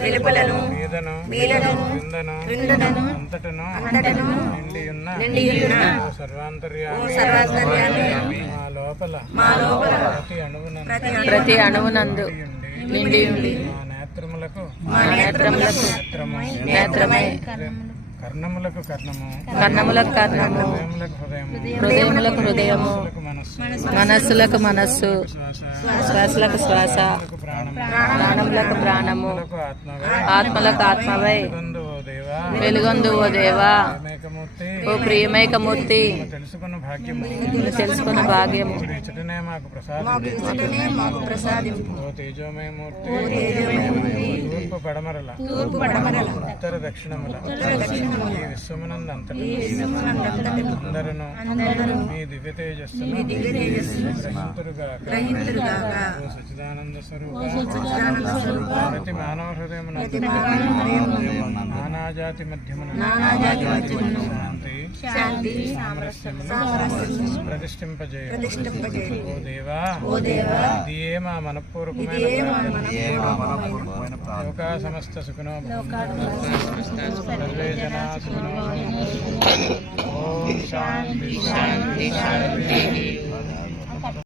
వెలుపలను క్రిందను అంతటను నిండియున్న సర్వాంతర్యామి మా లోపల ప్రతి అణువునందు నిండియుండి మా నేత్రములకు నేత్రమై కర్ణములకు కర్ణము హృదయములకు హృదయము మనస్సులకు మనస్సు శ్వాసలకు శ్వాస ప్రాణములకు ప్రాణము ఆత్మలకు ఆత్మవై వెలుగొందు ఓ దేవా ఓ ప్రియమైకమూర్తి తెలుసుకున్న భాగ్యము తూర్పు పడమరల ఉత్తర దక్షిణముల ఈ విశ్వమునందరూ మీ దివ్య తేజస్సును గ్రహింతురుగాక. ఓ సచ్చిదానంద స్వరూప ప్రతి మానవ హృదయమునందు నానాజాతి మధ్యమున శాంతి సామరస్యమును ప్రతిష్ఠింపజేయ. ఓ దేవా ఇదియే మా మనఃపూర్వకమైన లోకా సమస్త సుఖినో సర్వే జనా సుఖినో. ఓం శాంతి శాంతి శాంతి.